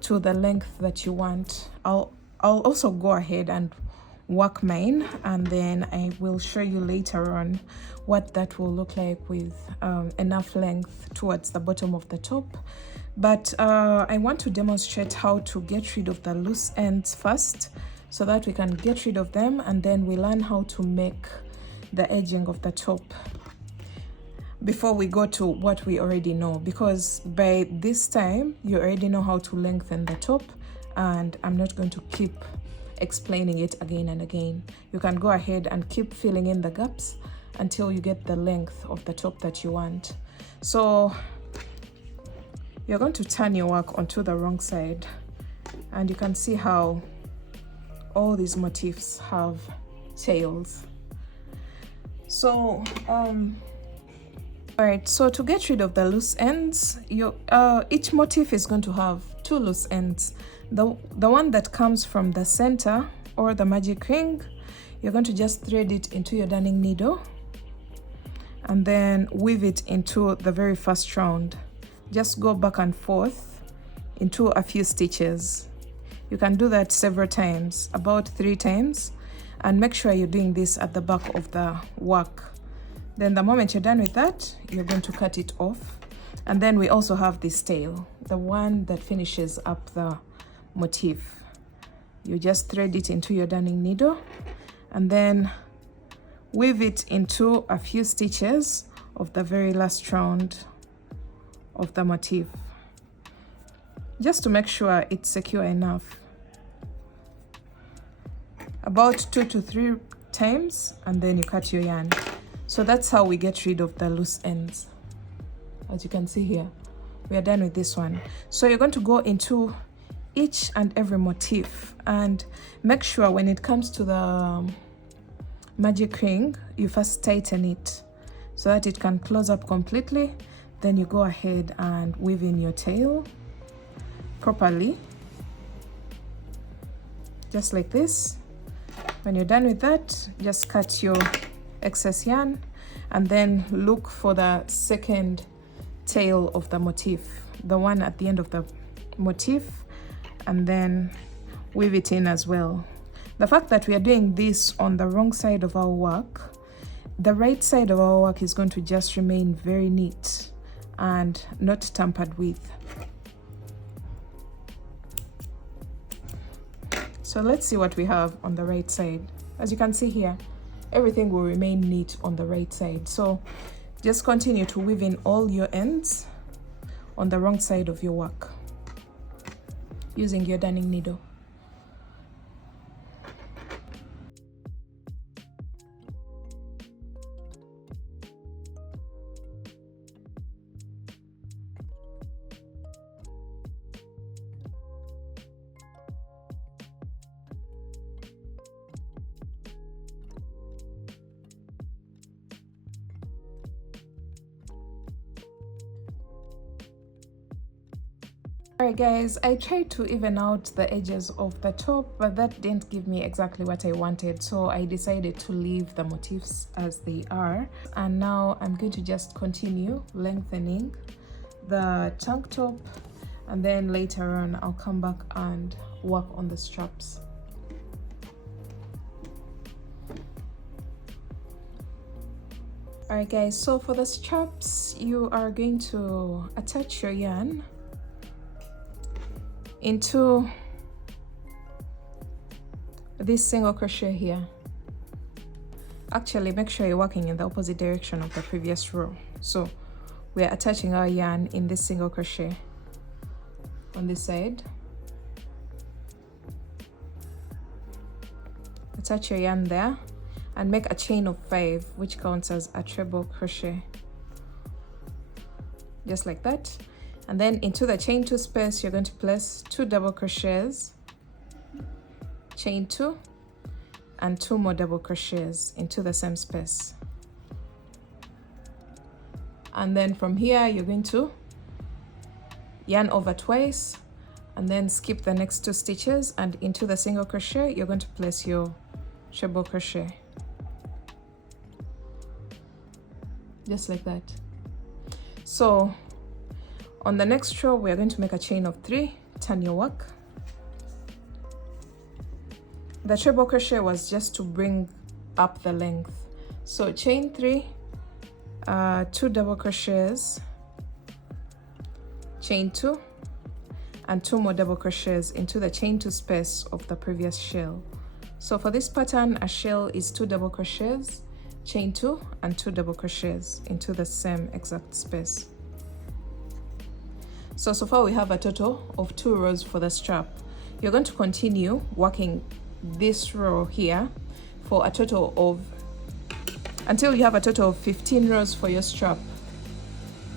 to the length that you want. I'll also go ahead and work mine, and then I will show you later on what that will look like with enough length towards the bottom of the top. But I want to demonstrate how to get rid of the loose ends first, so that we can get rid of them, and then we learn how to make the edging of the top before we go to what we already know, because by this time you already know how to lengthen the top, and I'm not going to keep explaining it again and again. You can go ahead and keep filling in the gaps until you get the length of the top that you want. So you're going to turn your work onto the wrong side, and you can see how all these motifs have tails. So alright, so to get rid of the loose ends, each motif is going to have 2 loose ends. The one that comes from the center or the magic ring, you're going to just thread it into your darning needle and then weave it into the very first round. Just go back and forth into a few stitches. You can do that several times, about 3 times, and make sure you're doing this at the back of the work. Then the moment you're done with that, you're going to cut it off. And then we also have this tail, the one that finishes up the motif. You just thread it into your darning needle and then weave it into a few stitches of the very last round of the motif, just to make sure it's secure enough. About 2 to 3 times, and then you cut your yarn. So that's how we get rid of the loose ends. As you can see here, we are done with this one. So you're going to go into each and every motif and make sure when it comes to the magic ring, you first tighten it so that it can close up completely. Then you go ahead and weave in your tail properly, just like this. When you're done with that, just cut your excess yarn and then look for the second tail of the motif, the one at the end of the motif, and then weave it in as well. The fact that we are doing this on the wrong side of our work, the right side of our work is going to just remain very neat and not tampered with. So let's see what we have on the right side. As you can see here, everything will remain neat on the right side. So just continue to weave in all your ends on the wrong side of your work using your darning needle. Alright guys, I tried to even out the edges of the top, but that didn't give me exactly what I wanted, so I decided to leave the motifs as they are. And now I'm going to just continue lengthening the tank top, and then later on I'll come back and work on the straps. Alright guys, so for the straps, you are going to attach your yarn into this single crochet here. Actually, make sure you're working in the opposite direction of the previous row. So we're attaching our yarn in this single crochet on this side. Attach your yarn there and make a chain of 5, which counts as a treble crochet, just like that. And then into the chain 2 space, you're going to place 2 double crochets, chain 2, and 2 more double crochets into the same space. And then from here, you're going to yarn over twice and then skip the next 2 stitches, and into the single crochet, you're going to place your treble crochet, just like that. So on the next row, we are going to make a chain of 3, turn your work. The treble crochet was just to bring up the length. So chain 3, 2 double crochets, chain 2, and 2 more double crochets into the chain 2 space of the previous shell. So for this pattern, a shell is 2 double crochets, chain 2, and 2 double crochets into the same exact space. So far we have a total of 2 rows for the strap. You're going to continue working this row here for a total of, until you have a total of 15 rows for your strap.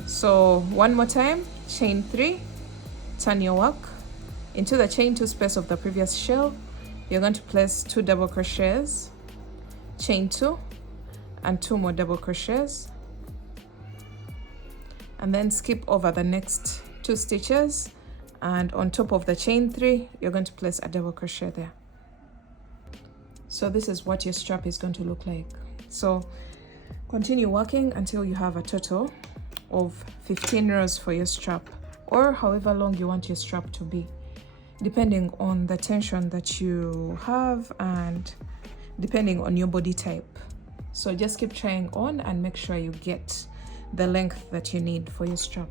So one more time, chain 3, turn your work into the chain 2 space of the previous shell. You're going to place 2 double crochets, chain 2, and 2 more double crochets, and then skip over the next 2 stitches, and on top of the chain 3, you're going to place a double crochet there. So this is what your strap is going to look like. So continue working until you have a total of 15 rows for your strap, or however long you want your strap to be, depending on the tension that you have and depending on your body type. So just keep trying on and make sure you get the length that you need for your strap.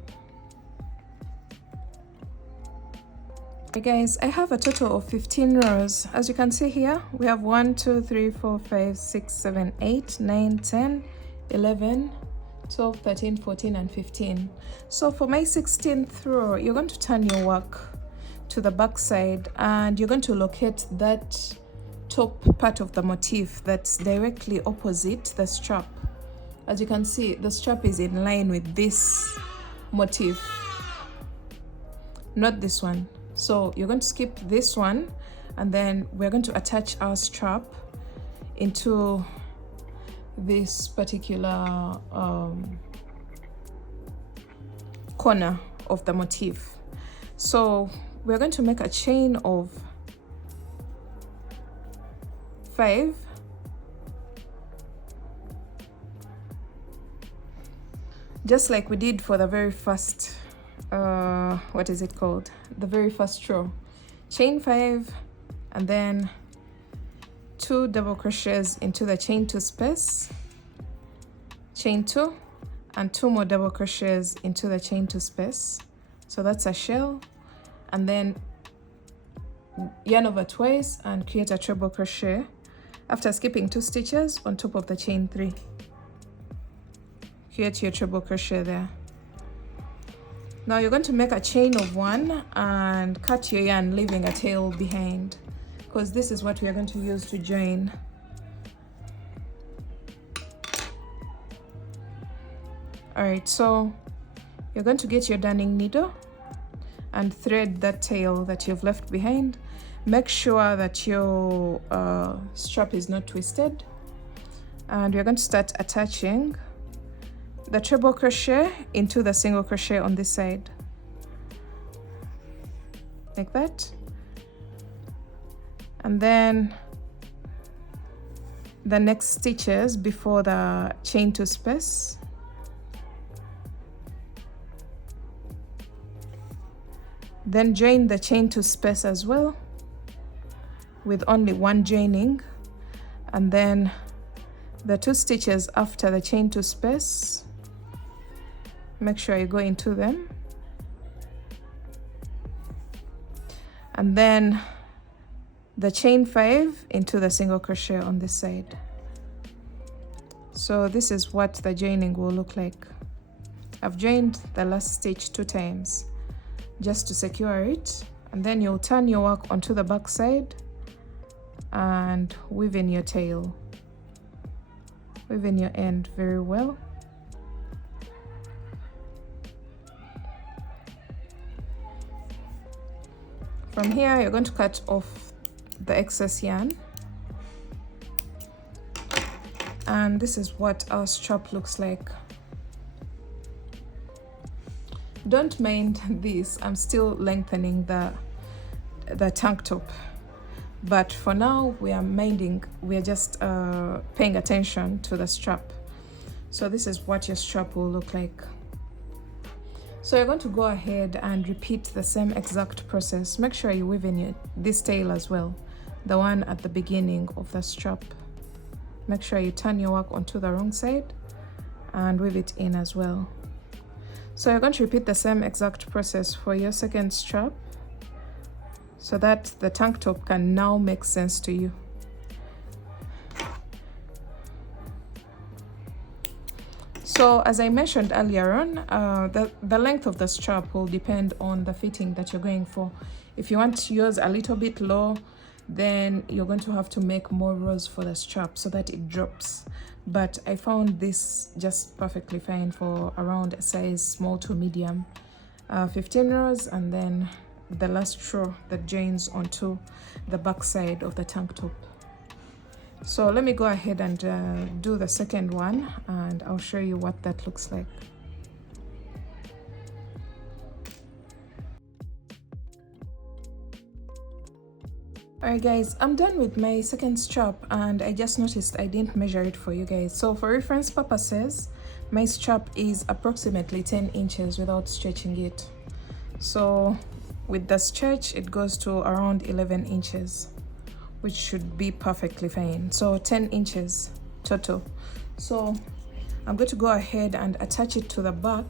Okay guys, I have a total of 15 rows. As you can see here, we have 1, 2, 3, 4, 5, 6, 7, 8, 9, 10, 11, 12, 13, 14, and 15. So for my 16th row, you're going to turn your work to the back side and you're going to locate that top part of the motif that's directly opposite the strap. As you can see, the strap is in line with this motif, not this one. So you're going to skip this one, and then we're going to attach our strap into this particular corner of the motif. So we're going to make a chain of 5, just like we did for the very first what is it called, the very first row. Chain 5 and then 2 double crochets into the chain 2 space, chain 2, and 2 more double crochets into the chain 2 space. So that's a shell, and then yarn over twice and create a treble crochet after skipping 2 stitches on top of the chain 3. Create your treble crochet there. Now you're going to make a chain of 1 and cut your yarn, leaving a tail behind, because this is what we are going to use to join. Alright, so you're going to get your darning needle and thread that tail that you've left behind. Make sure that your strap is not twisted, and we're going to start attaching the treble crochet into the single crochet on this side, like that. And then the next stitches before the chain 2 space, then join the chain 2 space as well with only 1 joining, and then the 2 stitches after the chain 2 space, make sure you go into them, and then the chain 5 into the single crochet on this side. So this is what the joining will look like. I've joined the last stitch 2 times just to secure it, and then you'll turn your work onto the back side and weave in your tail, weave in your end very well. From here you're going to cut off the excess yarn, and this is what our strap looks like. Don't mind this, I'm still lengthening the tank top, but for now we are just paying attention to the strap. So this is what your strap will look like. So you're going to go ahead and repeat the same exact process. Make sure you weave in this tail as well, the one at the beginning of the strap. Make sure you turn your work onto the wrong side and weave it in as well. So you're going to repeat the same exact process for your second strap so that the tank top can now make sense to you. So as I mentioned earlier on, the length of the strap will depend on the fitting that you're going for. If you want yours a little bit low, then you're going to have to make more rows for the strap so that it drops. But I found this just perfectly fine for around a size small to medium. 15 rows, and then the last row that joins onto the back side of the tank top. So let me go ahead and do the second one, and I'll show you what that looks like. Alright guys, I'm done with my second strap, and I just noticed I didn't measure it for you guys. So for reference purposes, my strap is approximately 10 inches without stretching it. So with the stretch, it goes to around 11 inches. Which should be perfectly fine. So 10 inches total. So I'm going to go ahead and attach it to the back.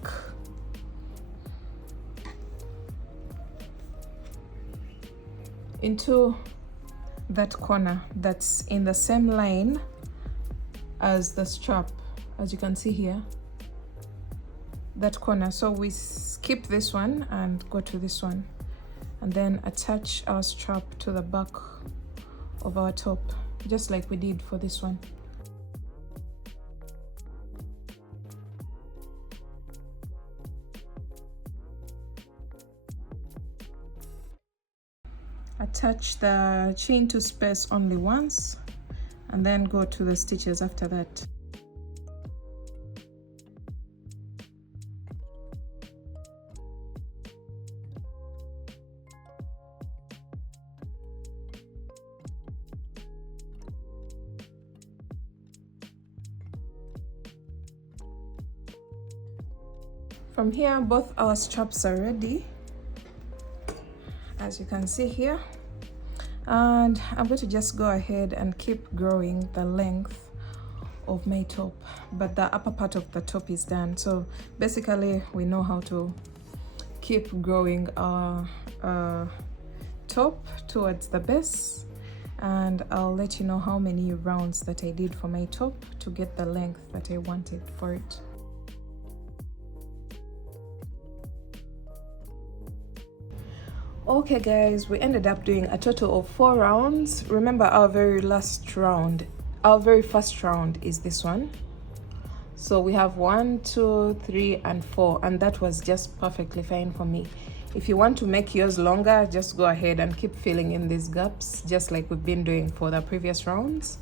Into that corner that's in the same line as the strap, as you can see here, that corner. So we skip this one and go to this one, and then attach our strap to the back of our top, just like we did for this one. Attach the chain to space only once, and then go to the stitches after that. From here, both our straps are ready, as you can see here, and I'm going to just go ahead and keep growing the length of my top, but the upper part of the top is done. So basically we know how to keep growing our top towards the base, and I'll let you know how many rounds that I did for my top to get the length that I wanted for it. Okay guys, we ended up doing a total of 4 rounds. Remember, our very first round is this one. So we have 1, 2, 3, and 4, and that was just perfectly fine for me. If you want to make yours longer, just go ahead and keep filling in these gaps, just like we've been doing for the previous rounds,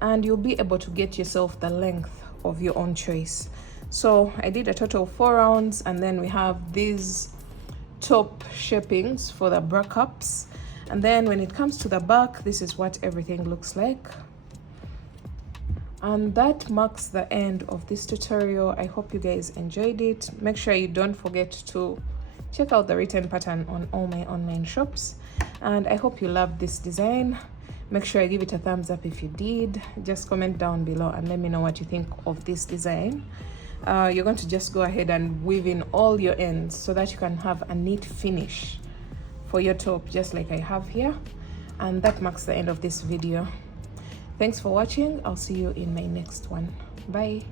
and you'll be able to get yourself the length of your own choice. So I did a total of 4 rounds, and then we have these top shapings for the bra cups, and then when it comes to the back, this is what everything looks like. And that marks the end of this tutorial. I hope you guys enjoyed it. Make sure you don't forget to check out the written pattern on all my online shops, and I hope you loved this design. Make sure you give it a thumbs up if you did. Just comment down below and let me know what you think of this design. You're going to just go ahead and weave in all your ends so that you can have a neat finish for your top, just like I have here. And that marks the end of this video. Thanks for watching. I'll see you in my next one. Bye.